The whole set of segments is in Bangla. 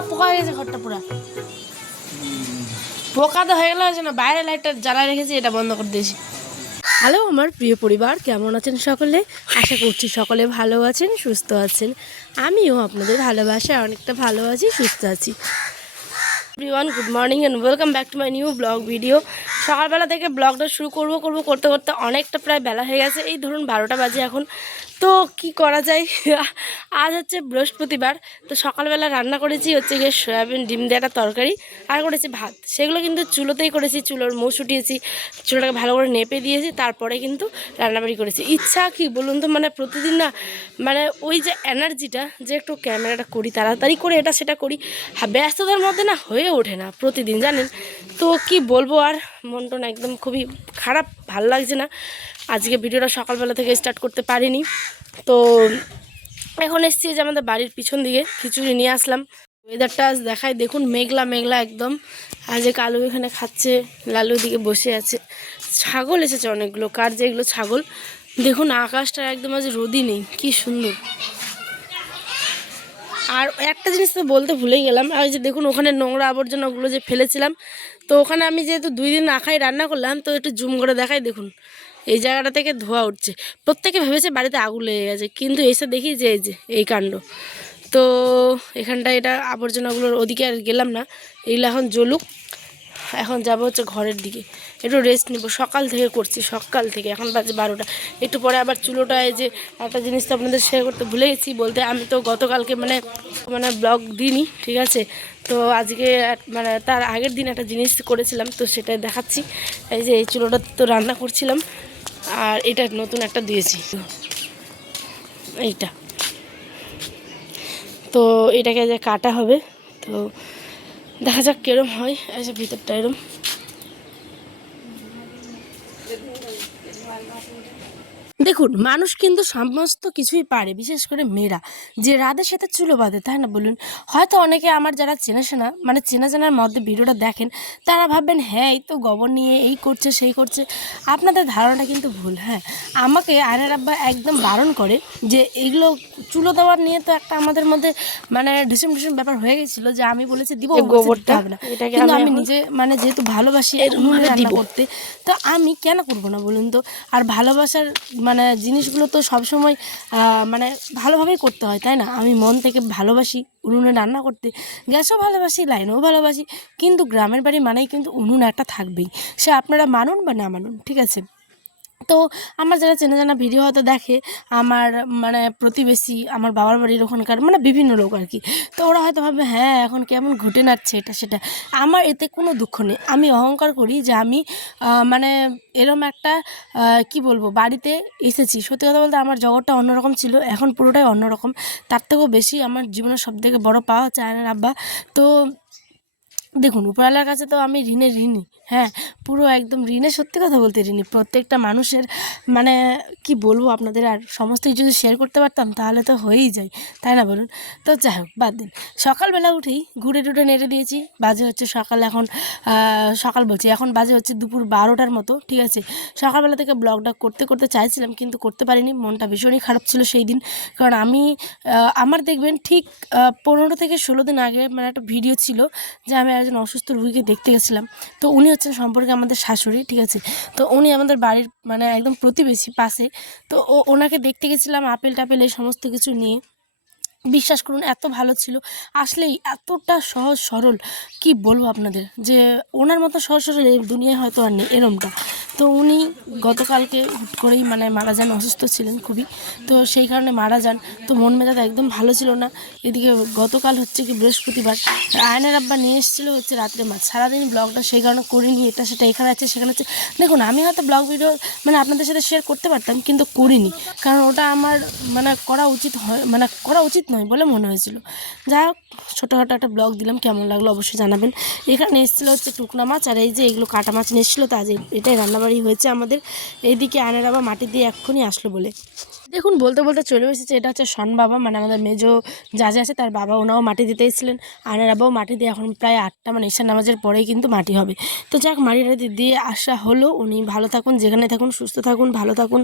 ঘরটা পুরা। পোকা তো হয়ে গেলে না বাইরে লাইটটা জ্বালায় রেখেছি, এটা বন্ধ করে দিয়েছি। হ্যালো আমার প্রিয় পরিবার, কেমন আছেন সকলে? আশা করছি সকলে ভালো আছেন, সুস্থ আছেন। আমিও আপনাদের ভালোবাসায় অনেকটা ভালো আছি, সুস্থ আছি। Everyone good morning and welcome back to my new blog video সকালবেলা থেকে ব্লগটা শুরু করব করব, করতে করতে অনেকটা প্রায় বেলা হয়ে গেছে। এই ধরুন বারোটা বাজে এখন। তো কি করা যায়? আজ হচ্ছে বৃহস্পতিবার, তো সকালবেলা রান্না করেছি হচ্ছে গিয়ে সয়াবিন ডিম দেওয়াটা তরকারি, আর করেছি ভাত। সেগুলো কিন্তু চুলোতেই করেছি, চুলোর মুখ উঠিয়েছি চুলোটাকে ভালো করে নেপে দিয়েছি, তারপরে কিন্তু রান্নাবাড়ি করেছি। ইচ্ছা কি বলুন তো মানে প্রতিদিন না মানে ওই যে এনার্জিটা যে একটু ক্যামেরাটা করি, তাড়াতাড়ি করে এটা সেটা করি ব্যস্ততার মধ্যে না হয়ে ওঠে না প্রতিদিন, জানেন? তো কি বলব আর, মনটা না একদম খুবই খারাপ, ভালো লাগছে না। আজকে ভিডিওটা সকালবেলা থেকে স্টার্ট করতে পারিনি। তো এখন এসছি যে আমাদের বাড়ির পিছন দিকে, খিচুড়ি নিয়ে আসলাম। ওয়েদারটা আজ দেখায়, দেখুন মেঘলা মেঘলা একদম। আজ যে কালু এখানে খাচ্ছে, লালু দিকে বসে আছে। ছাগল এসেছে অনেকগুলো, কার যে এগুলো ছাগল। দেখুন আকাশটা একদম আজ রোদি নেই, কি সুন্দর। আর একটা জিনিস তো বলতে ভুলেই গেলাম, আর যে দেখুন ওখানে নোংরা আবর্জনা ওগুলো যে ফেলেছিলাম। তো ওখানে আমি যেহেতু দুই দিন খাই, রান্না করলাম, তো একটু জুম করে দেখাই দেখুন। এই জায়গাটা থেকে ধোয়া উঠছে। প্রত্যেকে ভেবেছে বাড়িতে আগুন লেগে গেছে, কিন্তু এসে দেখি যে এই যে, এই কাণ্ড। তো এখানটা এটা আবর্জনাগুলোর ওদিকে আর গেলাম না। এগুলো এখন জ্বলুক। এখন যাব হচ্ছে ঘরের দিকে। একটু রেস্ট নিব। সকাল থেকে করছি, সকাল থেকে। এখন বাজে বারোটা। একটু পরে আবার চুলোটায় যে একটা জিনিস তো আপনাদের শেয়ার করতে ভুলে গেছি বলতে, আমি তো গতকালকে মানে মানে ব্লগ দিইনি, ঠিক আছে? তো আজকে মানে তার আগের দিন একটা জিনিস করেছিলাম, তো সেটা দেখাচ্ছি। এই যে এই চুলোটা তো রান্না করছিলাম। আর এটা নতুন একটা দিয়েছি। এইটা। তো এটাকে যে কাটা হবে, তো দেখা যাক কেরম হয়। যে ভিতরটা এরম। দেখুন মানুষ কিন্তু সমস্ত কিছুই পারে বিশেষ করে মেয়েরা। যে রাদের সাথে চুলো বাঁধে তাই না বলুন? হয়তো অনেকে আমার যারা চেনাশোনা মানে চেনা জানার মধ্যে ভিডিওটা দেখেন তারা ভাববেন হ্যাঁ এই তো গোবর নিয়ে এই করছে সেই করছে। আপনাদের ধারণাটা কিন্তু ভুল হ্যাঁ। আমাকে আয়নার আব্বা একদম বারণ করে যে এগুলো চুলো দেওয়ার নিয়ে তো একটা আমাদের মধ্যে মানে ঢিসুম ঢিসুম ব্যাপার হয়ে গেছিল যে আমি বলেছি দিব গোবরটা, হবে না। কিন্তু আমি নিজে মানে যেহেতু ভালোবাসি উনুনে রান্না। করতে তো আমি কেন করব না বলুন তো? আর ভালোবাসার মানে জিনিসগুলো তো সব সময় মানে ভালোভাবেই করতে হয়, তাই না? আমি মন থেকে ভালোবাসি উনুনে রান্না করতে, গ্যাসও ভালোবাসি, লাইনও ভালোবাসি, কিন্তু গ্রামের বাড়ি মানেই কিন্তু উনুন একটা থাকবেই। সে আপনারা মানুন বা না মানুন, ঠিক আছে? তো আমার যারা চেনা জানা ভিডিও হয়তো দেখে, আমার মানে প্রতিবেশী, আমার বাবার বাড়ির ওখানকার মানে বিভিন্ন লোক আর কি, তো ওরা হয়তো ভাবে হ্যাঁ এখন কেমন ঘটে নাচ্ছে এটা সেটা। আমার এতে কোনো দুঃখ নেই। আমি অহংকার করি যে আমি মানে এরম একটা কি বলব, বাড়িতে এসেছি। সত্যি কথা বলতে আমার জগৎটা অন্যরকম ছিল, এখন পুরোটাই অন্যরকম। তার থেকেও বেশি আমার জীবনের সবথেকে বড় পাওয়া হচ্ছে আয়নার আব্বা। তো দেখুন, উপরওয়ালার কাছে তো আমি ঋণে ঋণী। হ্যাঁ পুরো একদম ঋণে, সত্যি কথা বলতে ঋণী। প্রত্যেকটা মানুষের মানে কি বলব আপনাদের, আর সমস্ত কিছু যদি শেয়ার করতে পারতাম, তাহলে তো হয়েই যায়। তাই না বলুন? তো যাই হোক, বাদ দিন। সকালবেলা উঠেই ঘুরে টুটে নেড়ে দিয়েছি। বাজে হচ্ছে সকাল এখন সকাল বলছি। এখন বাজে হচ্ছে দুপুর বারোটার মতো, ঠিক আছে? সকালবেলা থেকে ব্লগটা করতে করতে চাইছিলাম, কিন্তু করতে পারিনি। মনটা ভীষণই খারাপ ছিল সেই দিন। কারণ আমি আমার দেখবেন ঠিক পনেরো থেকে ষোলো দিন আগে মানে একটা ভিডিও ছিল, যে আমি একজন অসুস্থ রুগীকে দেখতে গেছিলাম। তো উনি হচ্ছেন সম্পর্কে আমাদের শাশুড়ি, ঠিক আছে? তো উনি আমাদের বাড়ির মানে একদম প্রতিবেশী, পাশে। তো ও, ওনাকে দেখতে গেছিলাম আপেল টাপেল এই সমস্ত কিছু নিয়ে। বিশ্বাস করুন, এত ভালো ছিল। আসলেই এতটা সহজ সরল, কি বলব আপনাদের? যে ওনার মতো সহজ সরল এই দুনিয়ায় হয়তো আর নেই, এরমটা। তো উনি গতকালকে হুট করেই মানে মারা যান, অসুস্থ ছিলেন খুবই। তো সেই কারণে মারা যান। তো মন মেজাজ একদম ভালো ছিল না। এদিকে গতকাল হচ্ছে কি বৃহস্পতিবার, আয়নের আব্বা নিয়ে এসেছিল হচ্ছে রাত্রে মাছ সারাদিন ব্লগটা সেই কারণে করিনি, এটা সেটা এখানে আছে, সেখানে আছে। দেখুন, আমি হয়তো ব্লগ ভিডিও মানে আপনাদের সাথে শেয়ার করতে পারতাম, কিন্তু করিনি। কারণ ওটা আমার মানে করা উচিত হয় মানে করা উচিত নয় বলে মনে হয়েছিল। যাই হোক, ছোটোখাটো একটা ব্লগ দিলাম, কেমন লাগল অবশ্যই জানাবেন। এখানে এসেছিল হচ্ছে টুকনা মাছ, আর এই যে এগুলো কাটা মাছ নিয়ে এসেছিল, তো আজ এটাই রান্নাবাড়ি হয়েছে, আমাদের এইদিকে আনের আবার মাটি দিয়ে এক্ষুনি আসলো বলে। দেখুন, বলতে বলতে চলে এসেছে, এটা হচ্ছে শন বাবা মানে আমাদের মেজো যা যা আছে, তার বাবা ওনাও মাটি দিতে এসেছিলেন। আনের বাবাও মাটি দিয়ে এখন প্রায় আটটা মানে ঈশান নামাজের পরেই কিন্তু মাটি হবে। তো যাক, মাটি টাটি দিয়ে আসা হলো, উনি ভালো থাকুন, যেখানে থাকুন, সুস্থ থাকুন, ভালো থাকুন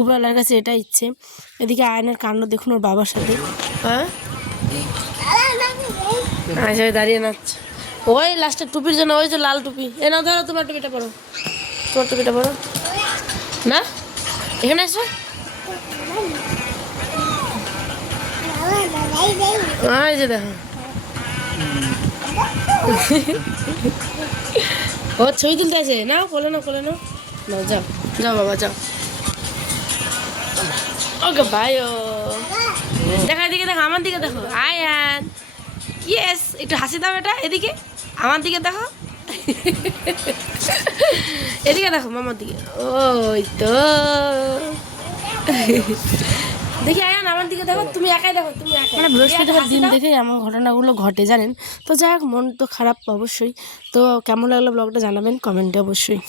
উপরওয়ালার কাছে এটা ইচ্ছে। এদিকে আয়নের কাণ্ড দেখুন ওর বাবার সাথে। হ্যাঁ? দাঁড়িয়ে নাচছে ওই লাস্টের টুপির জন্য, ওই যে লাল টুপি। এ না ধরো তোমার টুপিটা পরো। তোমার টুপিটা পরো না? এখানে এসো। এই যে দেখো। ও, ছবি তুলতে আছে। না কোলে না কোলে না না যাও। যাও, বাবা, যাও। ওকে ভাই ও। দেখা, এদিকে দেখো, আমার দিকে দেখো। আয় আন ইয়েস একটু হাসি দাও এটা, এদিকে। আমার দিকে দেখো। এদিকে দেখো মামার দিকে। ওই তো। দেখি আয়ান আমার দিকে দেখো তুমি একাই দেখো তুমি মানে বৃহস্পতিবার দিন দেখে এমন ঘটনাগুলো ঘটে জানেন? তো যাই হোক মন তো খারাপ অবশ্যই। তো কেমন লাগল ব্লগটা জানাবেন কমেন্টে অবশ্যই।